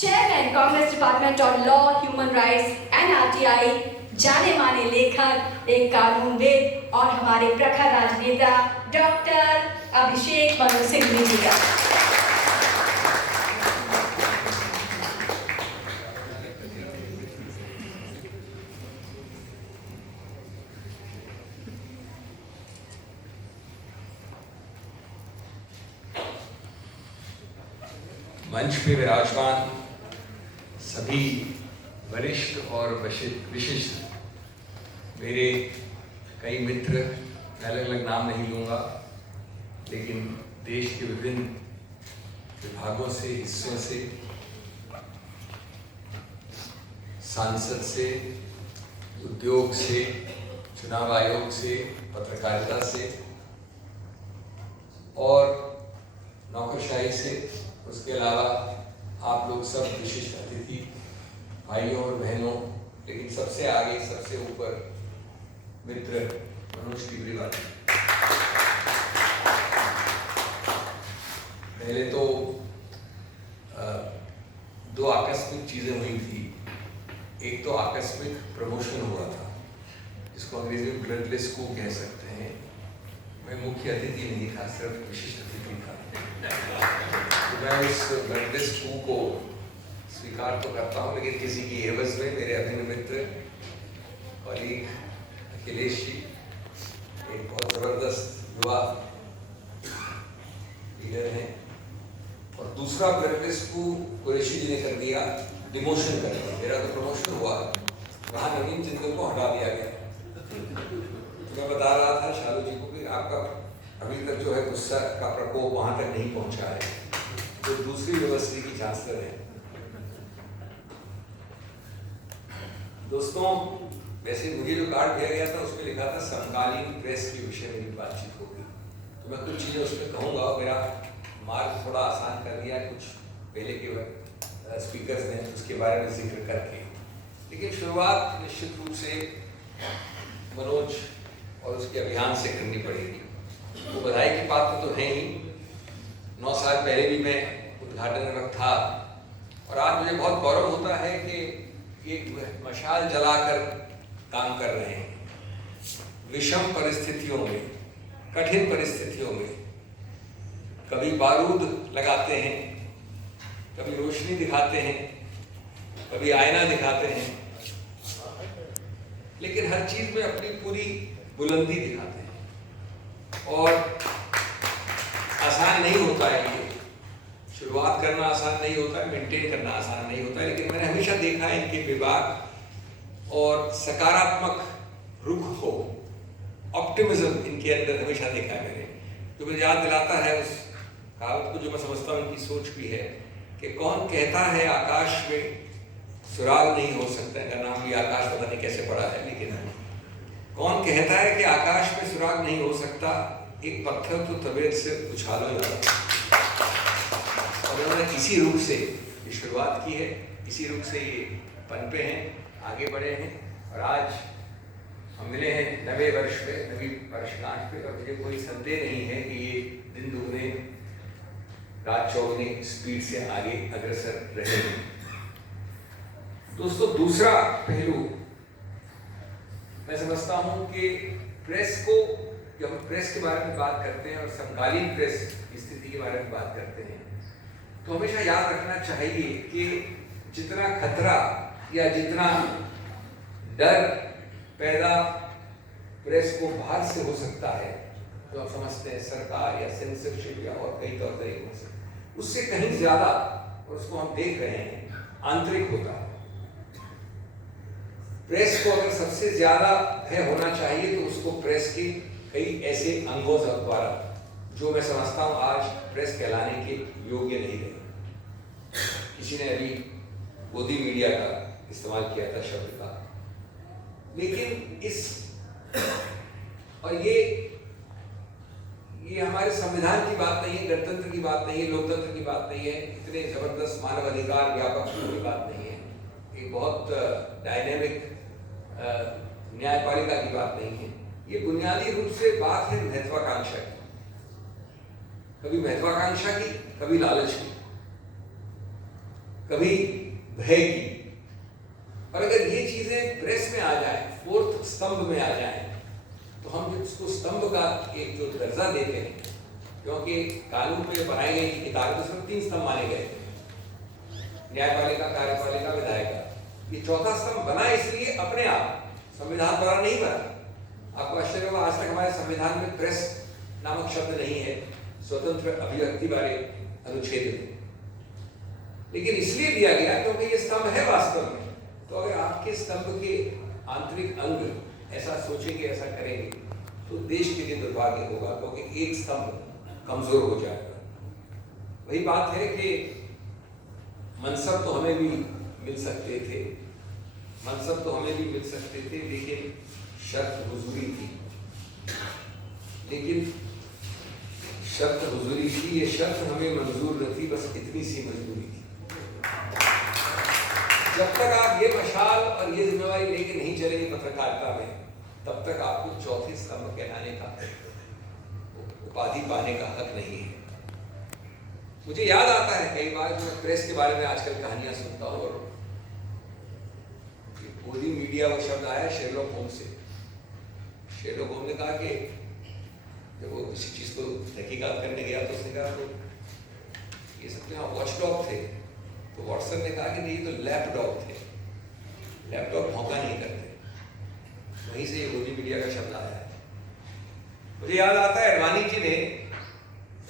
Chairman Congress department of law, human rights and RTI, जाने माने लेखक, एक कानूनविद और हमारे प्रखर राजनेता डॉक्टर अभिषेक मनु सिंघवी जी का। मंच पे विराजमान सभी वरिष्ठ और विशिष्ट मेरे कई मित्र, अलग अलग नाम नहीं लूँगा, लेकिन देश के विभिन्न विभागों से, हिस्सों से, सांसद से, उद्योग से, चुनाव आयोग से, पत्रकारिता से और नौकरशाही से, उसके अलावा आप लोग सब विशिष्ट अतिथि भाइयों और बहनों, लेकिन सबसे आगे, सबसे ऊपर मित्र मनोज तिवारी। पहले तो दो आकस्मिक चीजें हुई थी। एक तो आकस्मिक प्रमोशन हुआ था, जिसको अंग्रेजी में ब्लडलेस कू कह सकते हैं। मैं मुख्य अतिथि नहीं था, सिर्फ विशिष्ट अतिथि था। मैं उस ब्लडलेस कू को स्वीकार तो करता हूँ, लेकिन किसी की एवज में मेरे अभिन्न मित्र कॉलीग अखिलेश जी, एक बहुत जबरदस्त युवा लीडर हैं, और दूसरा ब्लडलेस कू कुरैशी जी ने कर दिया, डिमोशन कर दिया। मेरा तो प्रमोशन हुआ, वहाँ नवीन जिंदगी को हटा दिया गया। तो मैं बता रहा था शालू जी को कि आपका अभी तक जो है गुस्सा का प्रकोप वहाँ तक नहीं पहुँचा है। जो दूसरी यूनिवर्सिटी की चांसलर है। दोस्तों, वैसे मुझे जो कार्ड दिया गया था उसमें लिखा था समकालीन प्रेस के विषय में बातचीत होगी, तो मैं कुछ चीजें उसमें कहूँगा। मेरा मार्ग थोड़ा आसान कर दिया कुछ पहले के स्पीकर्स ने उसके बारे में जिक्र करके, लेकिन शुरुआत निश्चित रूप से मनोज और उसके अभियान से करनी पड़ेगी। वो बधाई की पात्र तो है ही। 9 साल पहले भी मैं उद्घाटन में था, और आज मुझे बहुत गौरव होता है कि एक मशाल जलाकर काम कर रहे हैं। विषम परिस्थितियों में, कठिन परिस्थितियों में कभी बारूद लगाते हैं, कभी रोशनी दिखाते हैं, कभी आईना दिखाते हैं, लेकिन हर चीज में अपनी पूरी बुलंदी दिखाते हैं। और आसान नहीं होता है, ये शुरुआत करना आसान नहीं होता है, मेंटेन करना आसान नहीं होता है, लेकिन मैंने हमेशा देखा है इनके विभाग और सकारात्मक रुख हो, ऑप्टिमिज्म इनके अंदर हमेशा देखा है मैंने। तो मुझे याद दिलाता है उस कहावत को जो मैं समझता हूँ इनकी सोच भी है कि कौन कहता है आकाश में सुराग नहीं हो सकता है। नाम भी आकाश पता नहीं कैसे पड़ा है, लेकिन कौन कहता है कि आकाश में सुराग नहीं हो सकता, एक पत्थर तो तबीयत से उछालो जाता। और उन्होंने इसी रूप से ये शुरुआत की है, इसी रूप से ये पनपे हैं, आगे बढ़े हैं, और आज हम मिले हैं 90 वर्ष पे, 90 वर्षगांठ पे, और मुझे कोई संदेह नहीं है कि ये दिन दुगने रात चौगुनी स्पीड से आगे अग्रसर रहेंगे। दोस्तों, दूसरा पहलू मैं समझता हूं कि प्रेस को, जब हम प्रेस के बारे में बात करते हैं और समकालीन प्रेस की स्थिति के बारे में बात करते हैं, तो हमेशा याद रखना चाहिए कि जितना खतरा या जितना डर पैदा प्रेस को बाहर से हो सकता है, जो आप समझते हैं सरकार या सेंसरशिप या और कई तौर तरीकों से, उससे कहीं ज्यादा, और उसको हम देख रहे हैं, आंतरिक होता है। प्रेस को अगर सबसे ज्यादा भय होना चाहिए तो उसको प्रेस के कई ऐसे अंगों द्वारा, जो मैं समझता हूं आज प्रेस कहलाने के योग्य नहीं रहे। किसी ने अभी गोदी मीडिया का इस्तेमाल किया था शब्द का, लेकिन इस और ये हमारे संविधान की बात नहीं है, गणतंत्र की बात नहीं है, लोकतंत्र की बात नहीं है, इतने जबरदस्त मानव अधिकार व्यापक की बात नहीं है, एक बहुत डायनेमिक न्यायपालिका की बात नहीं है। ये बुनियादी रूप से बात है महत्वाकांक्षा की, कभी महत्वाकांक्षा की, कभी लालच की, कभी भय की। और अगर ये चीजें प्रेस में आ जाए, फोर्थ स्तंभ में आ जाए, तो हम उसको स्तंभ का एक जो दर्जा देते हैं, क्योंकि कानून में बनाई गई किताब तो उसमें 3 स्तंभ माने गए, न्यायपालिका, कार्यपालिका, विधायिका। ये चौथा स्तंभ बना इसलिए अपने आप, संविधान द्वारा नहीं बना। आपको आश्चर्य होगा, आज तक हमारे संविधान में प्रेस नामक शब्द नहीं है स्वतंत्र अभिव्यक्ति वाले अनुच्छेद में, लेकिन इसलिए दिया गया क्योंकि ये स्तंभ है वास्तव में। तो अगर आपके स्तंभ के आंतरिक अंग ऐसा सोचेंगे, ऐसा करेंगे, तो देश के लिए दुर्भाग्य होगा, क्योंकि एक स्तंभ कमजोर हो जाएगा। वही बात है कि मनसब तो हमें भी मिल सकते थे, मनसब तो हमें भी मिल सकते थे, लेकिन शर्त हुजूरी थी। लेकिन शर्त हुजूरी थी, ये शर्त हमें मंजूर न थी, बस इतनी सी मजबूरी थी। जब तक आप ये मशाल और ये जिम्मेवारी लेके नहीं चलेंगे पत्रकारिता में, तब तक आपको चौथे स्तंभ कहलाने का, उपाधि पाने का हक नहीं है। मुझे याद आता है कई बार जो मैं प्रेस के बारे में आजकल कहानियां सुनता हूँ, और गोदी मीडिया वो शब्द आया शेरलॉक होम्स से। शेरलॉक होम्स ने कहा कि जब वो किसी चीज को तहकीकात करने गया तो उसने कहा तो ये सब यहाँ वॉचडॉग थे, तो वॉटसन ने कहा कि नहीं ये तो लैपडॉग थे, लैपटॉप भौंका नहीं करते। वहीं से ये गोदी मीडिया का शब्द आया है। मुझे याद आता है अडवाणी जी ने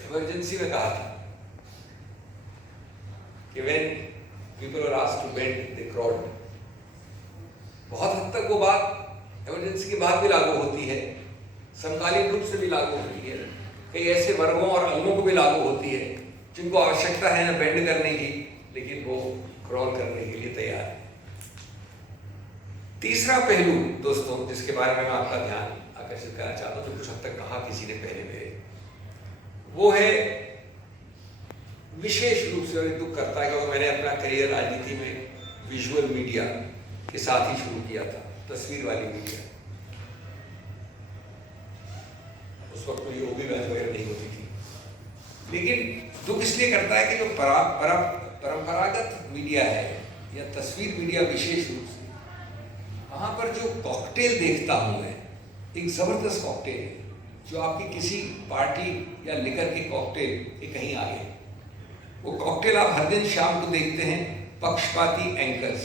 इमरजेंसी में कहा था कि when people are asked to bend they crawl। बहुत हद तक वो बात इमरजेंसी के बाद भी लागू होती है, समकालीन रूप से भी लागू होती है, कई ऐसे वर्गों और अंगों को भी लागू होती है जिनको आवश्यकता है ना बेंड करने की, लेकिन वो क्रॉल करने के लिए तैयार है। तीसरा पहलू दोस्तों जिसके बारे में मैं आपका ध्यान आकर्षित करना चाहता हूं, तो कुछ हद तक कहा किसी ने पहले मेरे, वो है विशेष रूप से, और दुख करता है क्योंकि मैंने अपना करियर राजनीति में विजुअल मीडिया के साथ ही शुरू किया था, तस्वीर वाली मीडिया। उस वक्त तो ये ओबी बैच वगैरह नहीं होती थी, लेकिन दुख इसलिए करता है कि जो परंपरागत मीडिया है या तस्वीर मीडिया विशेष रूप से, वहां पर जो कॉकटेल देखता हूं मैं, एक जबरदस्त कॉकटेल है जो आपकी किसी पार्टी या लिकर के कॉकटेल के कहीं आगे। वो कॉकटेल आप हर दिन शाम को देखते हैं, पक्षपाती एंकर्स,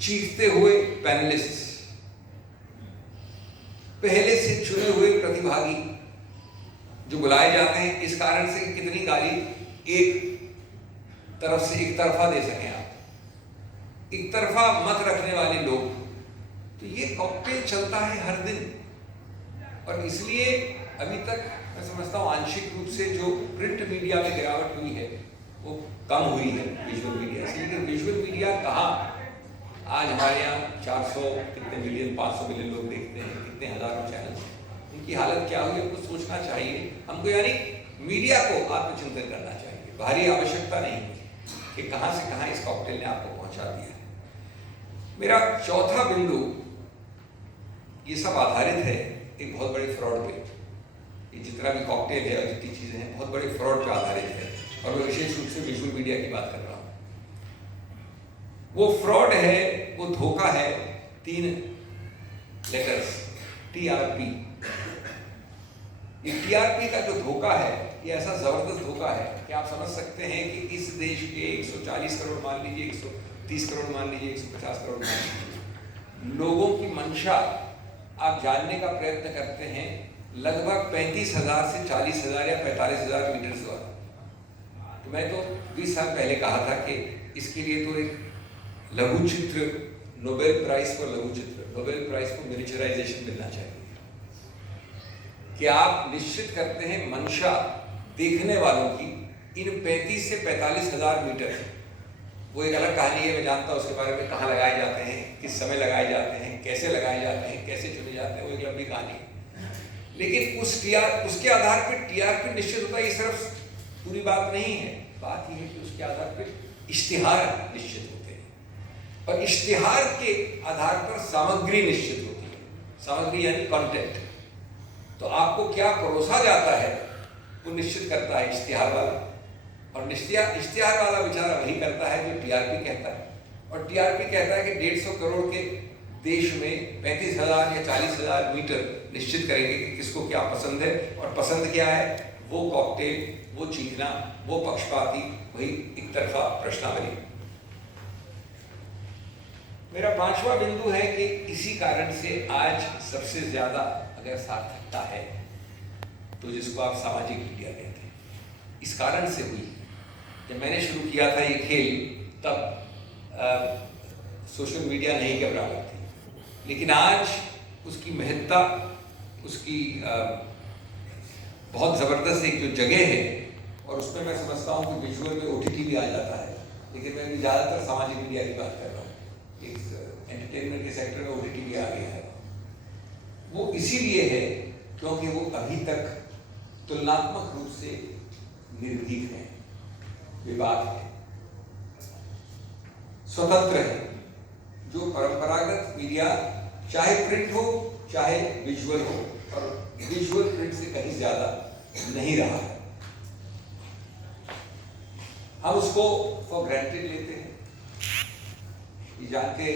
चीखते हुए पैनलिस्ट्स, पहले से चुने हुए प्रतिभागी जो बुलाए जाते हैं इस कारण से कि कितनी गाली एक तरफ से एक तरफा दे सकें आप, एक तरफा मत रखने वाले लोग। तो ये कॉकटेल चलता है हर दिन, और इसलिए अभी तक मैं समझता हूँ आंशिक रूप से जो प्रिंट मीडिया में गिरावट हुई है वो कम हुई है विजुअल मीडिया से। लेकिन विजुअल मीडिया कहाँ, आज हमारे यहाँ 400 कितने मिलियन, 500 मिलियन लोग देखते हैं, कितने हजारों चैनल, उनकी हालत क्या हुई हमको सोचना चाहिए हमको, यानी मीडिया को आत्मचिंतन करना चाहिए। भारी आवश्यकता नहीं कि कहाँ से कहाँ इस कॉकटेल ने आपको पहुंचा दिया है। मेरा चौथा बिंदु, ये सब आधारित है एक बहुत बड़े फ्रॉड पे। ये जितना भी कॉकटेल है और जितनी चीजें हैं बहुत बड़े फ्रॉड पे आधारित है, और मैं विशेष रूप से विजुअल मीडिया की बात कर रहा हूँ। वो फ्रॉड है, वो धोखा है, 3 लेटर्स TRP। ये TRP का जो धोखा है ये ऐसा जबरदस्त धोखा है कि आप समझ सकते हैं कि इस देश के 140 करोड़ मान लीजिए, 130 करोड़ मान लीजिए, 150 करोड़ मान लीजिए लोगों की मंशा आप जानने का प्रयत्न करते हैं लगभग 35,000 से 40,000 या 45,000 मीटर द्वारा। तो मैं तो 20 साल पहले कहा था कि इसके लिए तो एक लघु चित्र, नोबेल प्राइज फॉर लघु चित्र, नोबेल प्राइज फॉर मिनिचराइजेशन मिलना चाहिए, कि आप निश्चित करते हैं मंशा देखने वालों की इन 35 से 45,000 मीटर। वो एक अलग कहानी है, मैं जानता हूँ उसके बारे में, कहाँ लगाए जाते हैं, किस समय लगाए जाते हैं, कैसे लगाए जाते हैं, कैसे चुने जाते हैं, वो एक लंबी कहानी है। लेकिन उसके आधार पर TRP निश्चित होता है, ये सिर्फ पूरी बात नहीं है। बात यह है कि उसके आधार पर इश्तिहार निश्चित होते हैं, और इश्तिहार के आधार पर सामग्री निश्चित होती है। सामग्री यानी कंटेंट। तो आपको क्या परोसा जाता है वो निश्चित करता है इश्तिहार वाला। और इश्तिहार वाला बेचारा वही करता है जो टीआरपी कहता है, और टीआरपी कहता है कि 150 करोड़ के देश में 35,000 या 40,000 मीटर निश्चित करेंगे कि किसको क्या पसंद है, और पसंद क्या है, वो कॉकटेल, वो चीखना, वो पक्षपाती, वही एक तरफा प्रश्नावली। मेरा 5वां बिंदु है कि इसी कारण से आज सबसे ज्यादा अगर सार्थकता है तो जिसको आप सामाजिक मीडिया कहते हैं, इस कारण से हुई। जब मैंने शुरू किया था ये खेल तब सोशल मीडिया नहीं के बराबर थी, लेकिन आज उसकी महत्ता, उसकी बहुत ज़बरदस्त एक जो जगह है, और उसमें मैं समझता हूँ कि विजुअल में ओटीटी भी आ जाता है, लेकिन मैं भी ज़्यादातर सामाजिक मीडिया की बात कर रहा हूँ। इस एंटरटेनमेंट के सेक्टर में ओटीटी भी आ गया है। वो इसीलिए है क्योंकि वो अभी तक तुलनात्मक रूप से निर्भीक है, विवाद है, स्वतंत्र है। जो परंपरागत मीडिया चाहे प्रिंट हो चाहे विजुअल हो, और विजुअल प्रिंट से कहीं ज्यादा नहीं रहा है। हम उसको फॉर ग्रांटेड लेते हैं, ये जान के